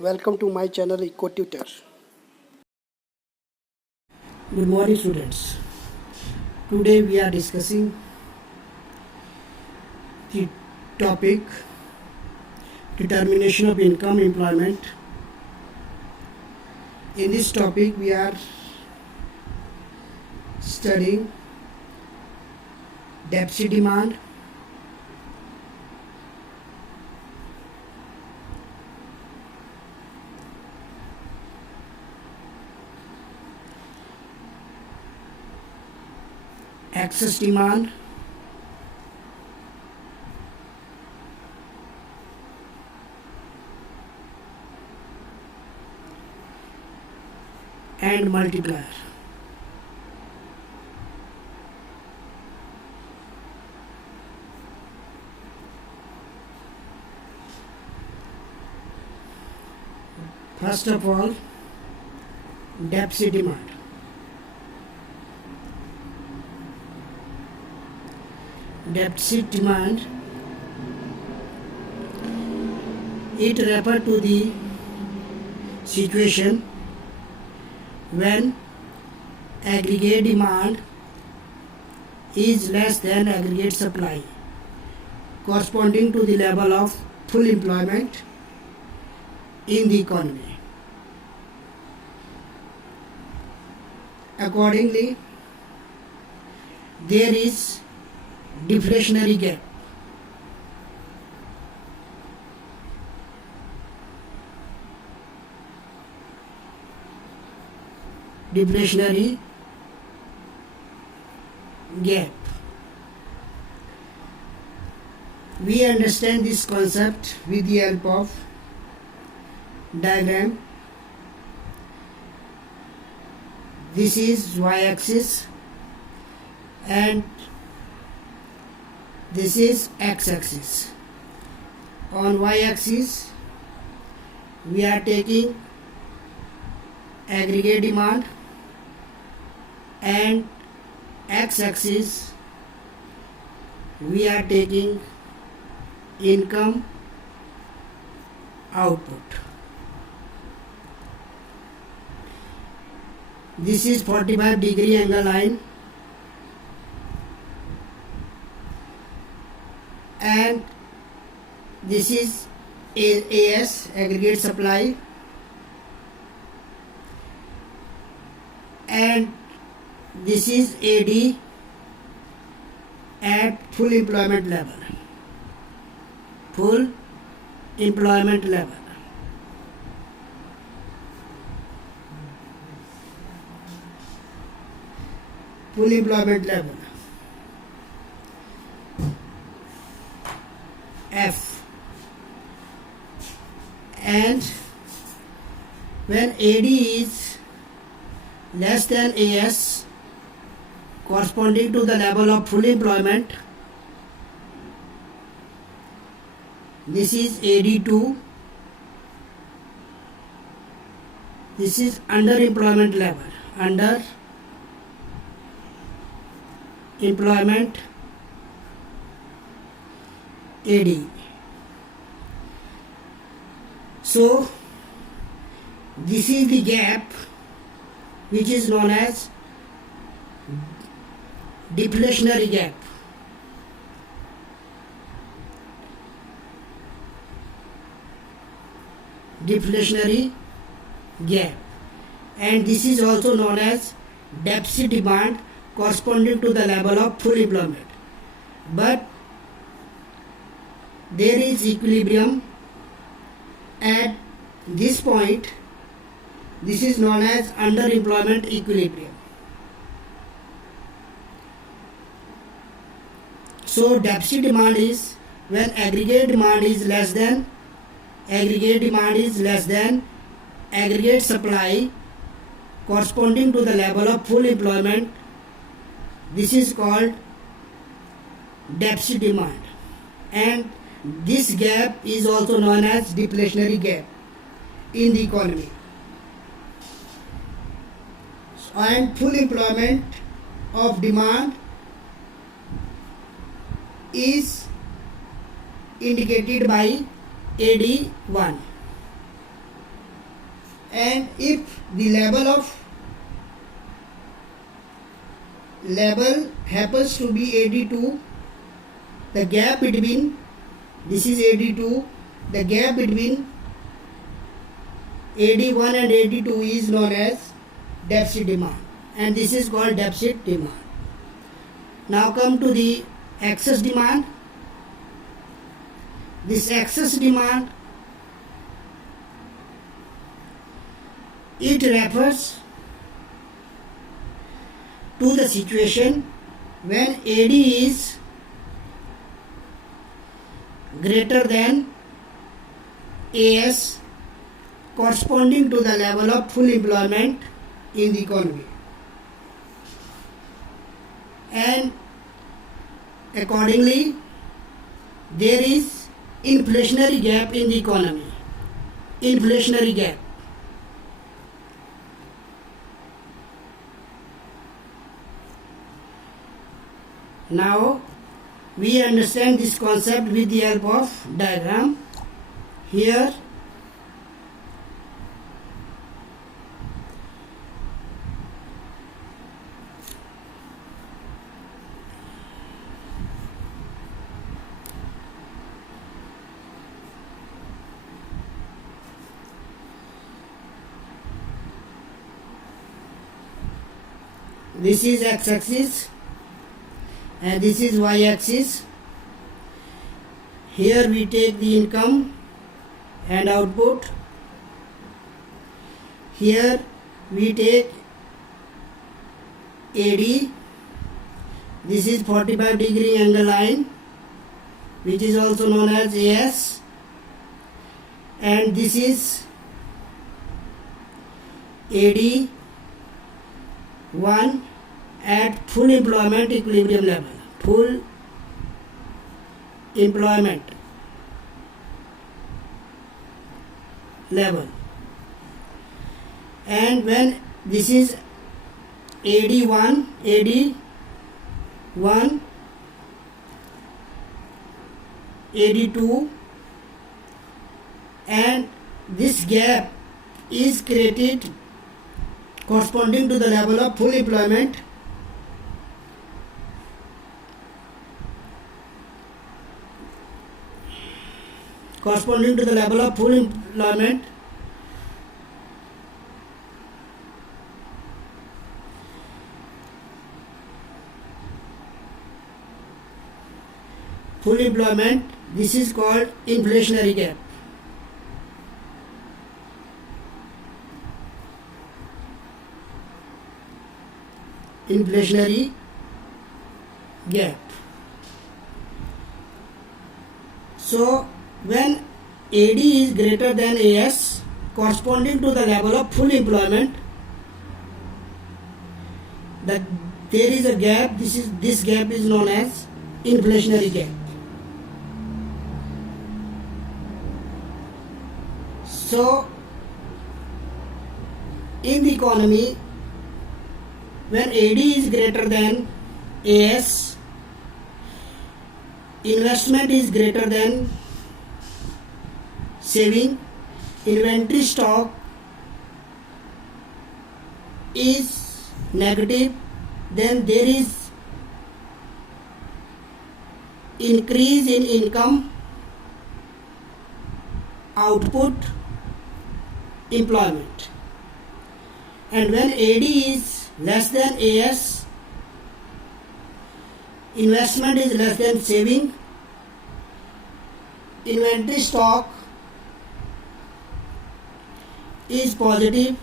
Welcome to my channel EcoTutor. Good morning, students. Today we are discussing the topic determination of income employment. In this topic we are studying deficit demand, excess demand, and multiplier. First of all, deficit demand. Deficit demand, it refers to the situation when aggregate demand is less than aggregate supply, corresponding to the level of full employment in the economy. Accordingly, there is deflationary gap. Deflationary gap. We understand this concept with the help of diagram. This is y-axis and this is x-axis. On y-axis we are taking aggregate demand and x-axis we are taking income output. This is 45-degree angle line and this is AS, aggregate supply, and this is AD at full employment level. Full employment level. Full employment level. F. And when AD is less than AS, corresponding to the level of full employment, this is AD2, this is underemployment level, under employment AD. So this is the gap which is known as deflationary gap. Deflationary gap, and this is also known as deficit demand corresponding to the level of full employment. But there is equilibrium at this point. This is known as underemployment equilibrium. So deficit demand is when aggregate demand is less than aggregate supply corresponding to the level of full employment. This is called deficit demand, and this gap is also known as deflationary gap in the economy. And full employment of demand is indicated by AD1. and if the level happens to be AD2, the gap between, this is AD2, the gap between AD1 and AD2 is known as deficit demand, and this is called deficit demand. Now come to the excess demand. This excess demand, it refers to the situation when AD is greater than AS, corresponding to the level of full employment in the economy, and accordingly there is inflationary gap in the economy. Inflationary gap. Now we understand this concept with the help of diagram. Here this is x-axis and this is y-axis. Here we take the income and output. Here we take AD. This is 45-degree angle line, which is also known as AS, and this is AD1 at full employment equilibrium level. Full employment level. And when this is AD1, AD2, and this gap is created corresponding to the level of full employment. Corresponding to the level of full employment, this is called inflationary gap. Inflationary gap. So when AD is greater than AS, corresponding to the level of full employment, there is a gap. This gap is known as inflationary gap. So in the economy, when AD is greater than AS, investment is greater than saving, inventory stock is negative, then there is increase in income, output, employment. And when AD is less than AS, investment is less than saving, inventory stock is positive,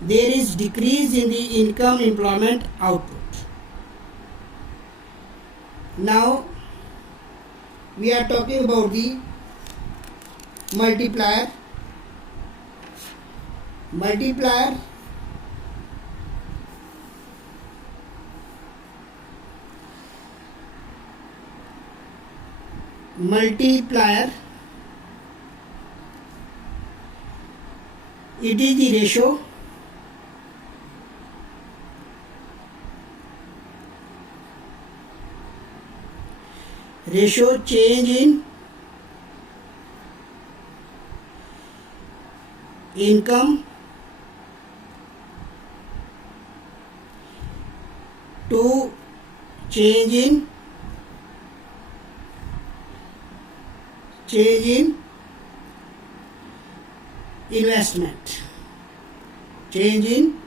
there is decrease in the income, employment, output. Now we are talking about the multiplier. Multiplier it is the ratio change in income to change in investment. Change in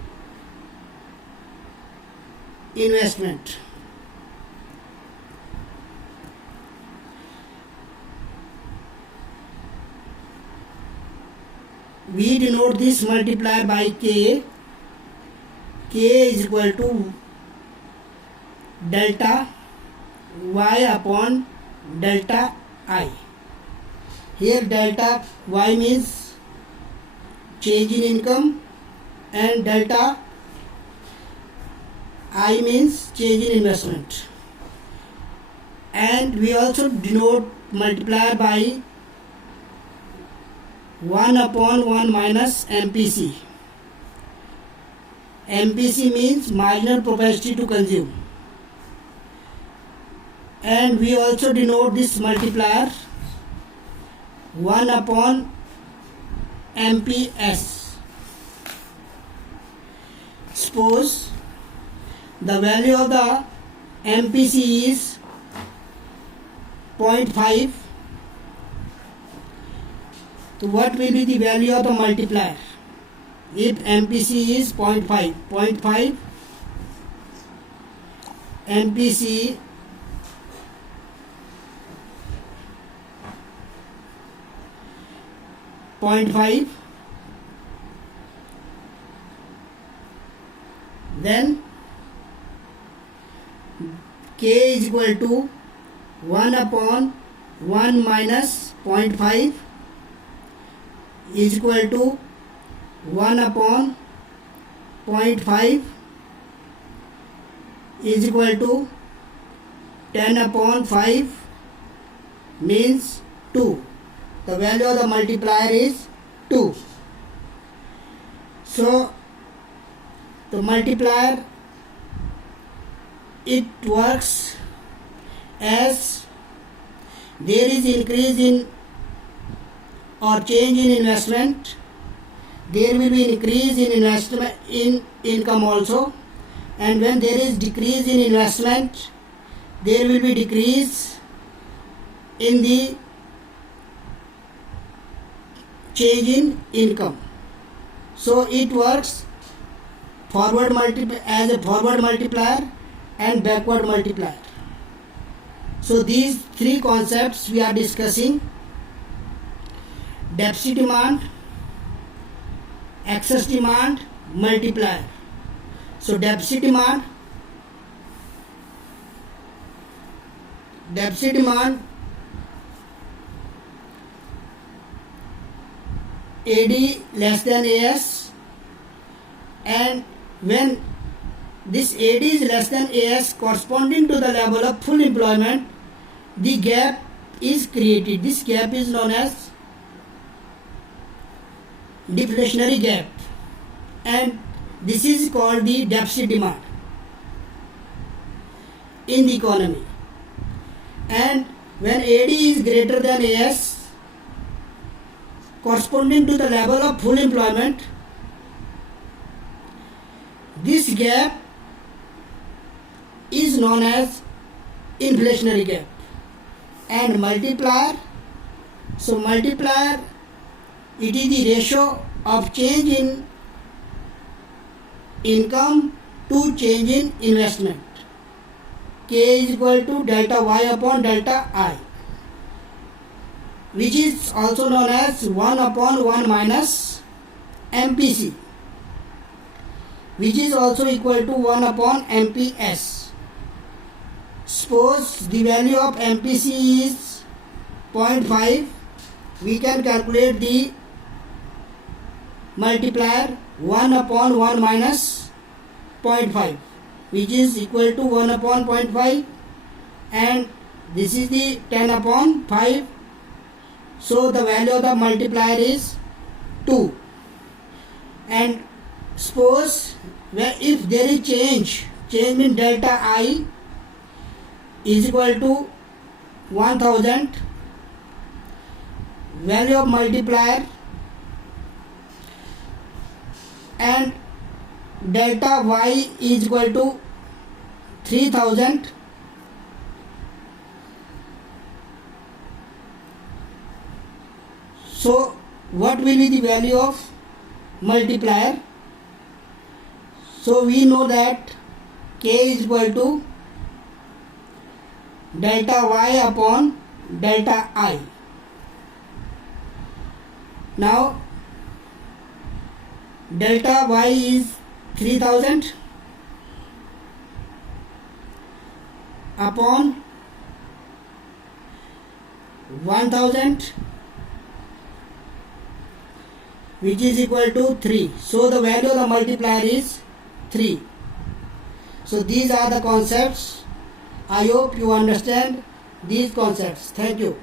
investment. We denote this multiplier by K. K is equal to delta Y upon delta I. Here delta Y means change in income and delta I means change in investment. And we also denote multiplier by 1 upon 1 minus MPC. MPC means marginal propensity to consume. And we also denote this multiplier 1 upon MPS. Suppose the value of the MPC is 0.5. So what will be the value of the multiplier? If MPC is 0.5, 0.5 MPC .5, then K is equal to 1 upon 1 minus 0.5 is equal to 1 upon 0.5 is equal to 10 upon 5 means 2. The value of the multiplier is 2. So the multiplier, it works as there is increase in or change in investment, there will be increase in investment in income also, and when there is decrease in investment, there will be decrease in the change in income. So it works as a forward multiplier and backward multiplier. So these three concepts we are discussing: deficit demand, excess demand, multiplier. So deficit demand AD less than AS, and when this AD is less than AS corresponding to the level of full employment, the gap is created. This gap is known as deflationary gap, and this is called the deficit demand in the economy. And when AD is greater than AS corresponding to the level of full employment, this gap is known as inflationary gap. And multiplier, so multiplier, it is the ratio of change in income to change in investment. K is equal to delta Y upon delta I, which is also known as 1 upon 1 minus MPC, which is also equal to 1 upon MPS. Suppose the value of MPC is 0.5, we can calculate the multiplier 1 upon 1 minus 0.5, which is equal to 1 upon 0.5, and this is the 10 upon 5. So the value of the multiplier is 2. And suppose if there is change in delta I is equal to 1000, value of multiplier, and delta Y is equal to 3000. So what will be the value of multiplier? So we know that k is equal to delta y upon delta I. Now delta y is 3000 upon 1000, which is equal to 3. So the value of the multiplier is 3. So these are the concepts. I hope you understand these concepts. Thank you.